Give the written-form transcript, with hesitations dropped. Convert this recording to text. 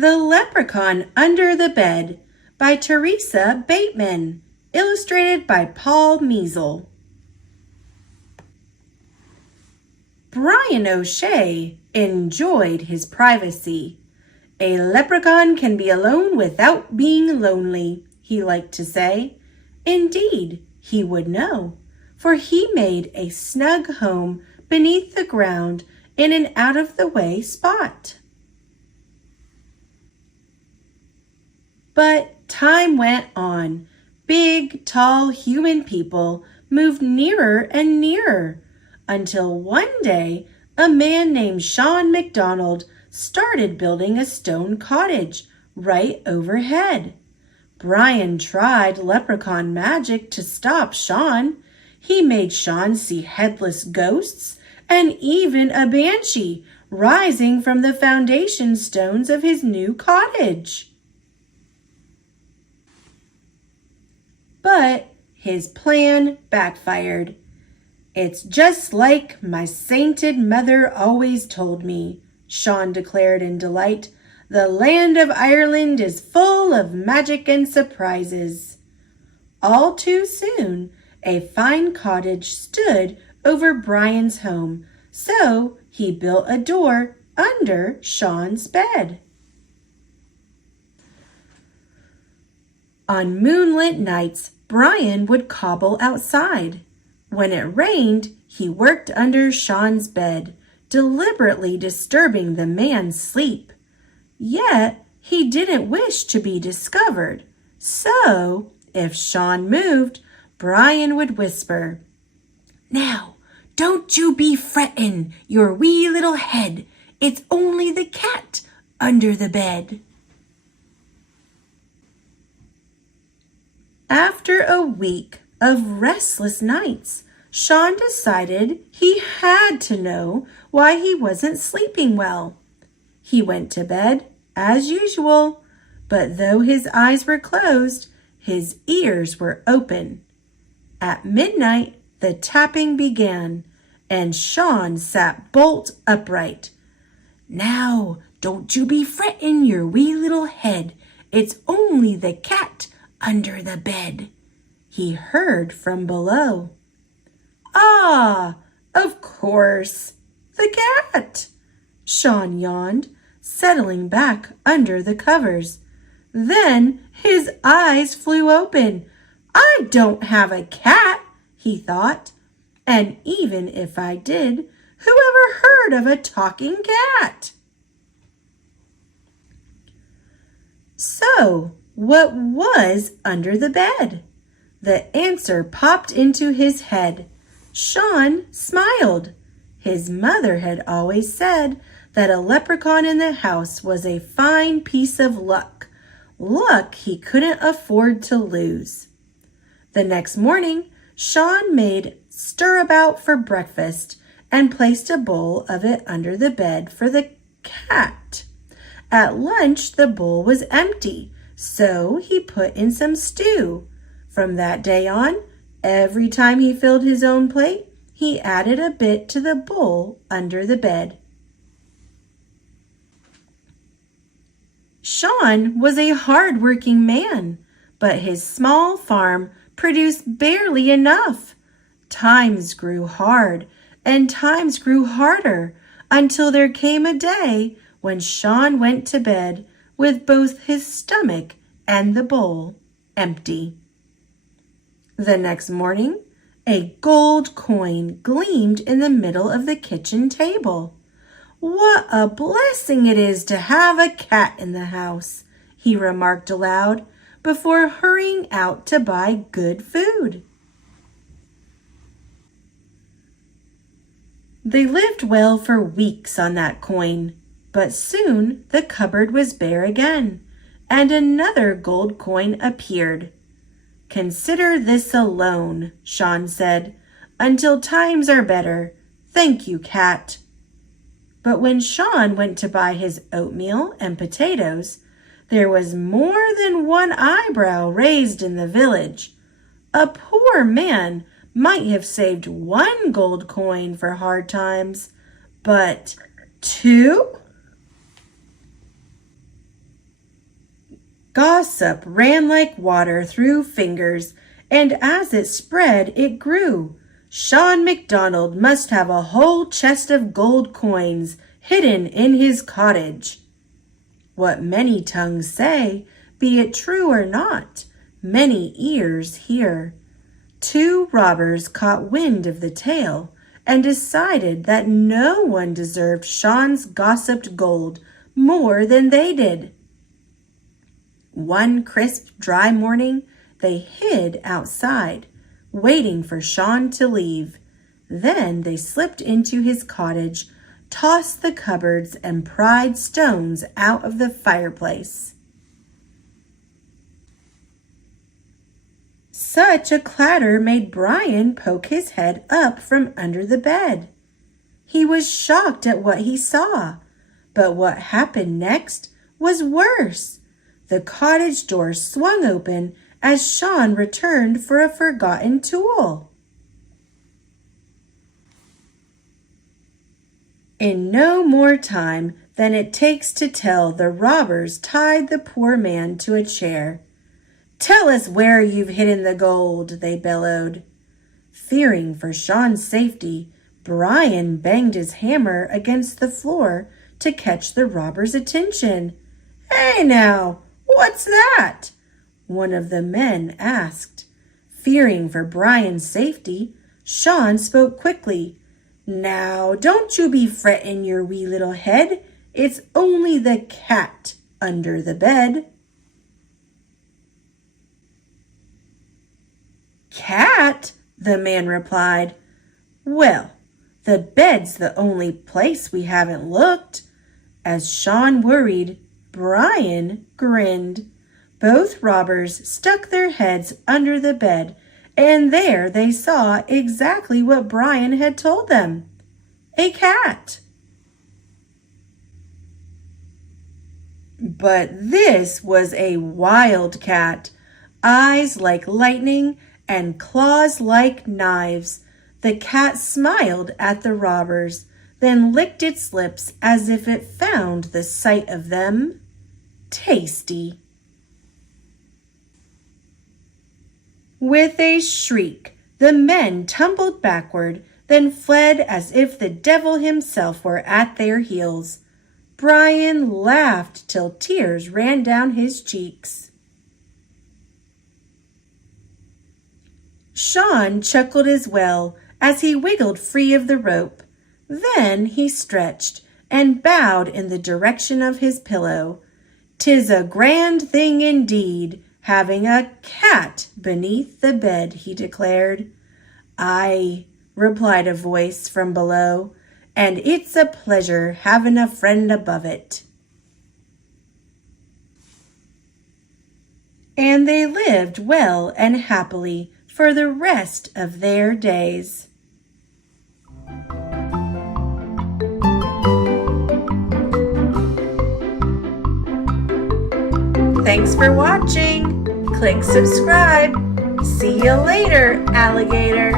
The Leprechaun Under the Bed by Teresa Bateman, illustrated by Meisel. Brian O'Shea enjoyed his privacy. A leprechaun can be alone without being lonely, he liked to say. Indeed, he would know, for he made a snug home beneath the ground in an out-of-the-way spot. But time went on. Big, tall human people moved nearer and nearer, until one day a man named Sean McDonald started building a stone cottage right overhead. Brian tried leprechaun magic to stop Shawn. He made Shawn see headless ghosts and even a banshee rising from the foundation stones of his new cottage. But his plan backfired. "It's just like my sainted mother always told me," Shawn declared in delight. "The land of Ireland is full of magic and surprises." All too soon, a fine cottage stood over Brian's home, so he built a door under Shawn's bed. On moonlit nights, Brian would cobble outside. When it rained, he worked under Shawn's bed, deliberately disturbing the man's sleep. Yet, he didn't wish to be discovered. So, if Shawn moved, Brian would whisper, "Now, don't you be frettin' your wee little head. It's only the cat under the bed." After a week of restless nights, Shawn decided he had to know why he wasn't sleeping well. He went to bed, as usual, but though his eyes were closed, his ears were open. At midnight, the tapping began, and Shawn sat bolt upright. "Now, don't you be frettin' your wee little head. It's only the cat under the bed," he heard from below. "Ah, of course, the cat," Shawn yawned, settling back under the covers. Then his eyes flew open. "I don't have a cat," he thought, "and even if I did, who ever heard of a talking cat?" So, what was under the bed? The answer popped into his head. Shawn smiled. His mother had always said that a leprechaun in the house was a fine piece of luck he couldn't afford to lose. The next morning, Shawn made stirabout for breakfast and placed a bowl of it under the bed for the cat. At lunch, the bowl was empty, so he put in some stew. From that day on, every time he filled his own plate, he added a bit to the bowl under the bed. Shawn was a hard-working man, but his small farm produced barely enough. Times grew hard, and times grew harder, until there came a day when Shawn went to bed with both his stomach and the bowl empty. The next morning, a gold coin gleamed in the middle of the kitchen table. "What a blessing it is to have a cat in the house," he remarked aloud before hurrying out to buy good food. They lived well for weeks on that coin, but soon the cupboard was bare again, and another gold coin appeared. "Consider this a loan," Shawn said, "until times are better. Thank you, cat." But when Shawn went to buy his oatmeal and potatoes, there was more than one eyebrow raised in the village. A poor man might have saved one gold coin for hard times, but two? Gossip ran like water through fingers, and as it spread, it grew. Sean McDonald must have a whole chest of gold coins hidden in his cottage. What many tongues say, be it true or not, many ears hear. 2 robbers caught wind of the tale and decided that no one deserved Shawn's gossiped gold more than they did. One crisp, dry morning, they hid outside, waiting for Shawn to leave. Then they slipped into his cottage, tossed the cupboards, and pried stones out of the fireplace. Such a clatter made Brian poke his head up from under the bed. He was shocked at what he saw, but what happened next was worse. The cottage door swung open as Shawn returned for a forgotten tool. In no more time than it takes to tell, the robbers tied the poor man to a chair. "Tell us where you've hidden the gold," they bellowed. Fearing for Shawn's safety, Brian banged his hammer against the floor to catch the robbers' attention. "Hey now, what's that?" one of the men asked. Fearing for Brian's safety, Shawn spoke quickly. "Now, don't you be frettin' your wee little head. It's only the cat under the bed." "Cat?" the man replied. "Well, the bed's the only place we haven't looked." As Shawn worried, Brian grinned. Both robbers stuck their heads under the bed, and there they saw exactly what Brian had told them: a cat. But this was a wild cat, eyes like lightning and claws like knives. The cat smiled at the robbers, then licked its lips as if it found the sight of them tasty. With a shriek, the men tumbled backward, then fled as if the devil himself were at their heels. Brian laughed till tears ran down his cheeks. Shawn chuckled as well as he wiggled free of the rope. Then he stretched and bowed in the direction of his pillow. "'Tis a grand thing indeed, having a cat beneath the bed," he declared. "Aye," replied a voice from below, "and it's a pleasure having a friend above it." And they lived well and happily for the rest of their days. Thanks for watching. Click subscribe. See you later, alligator.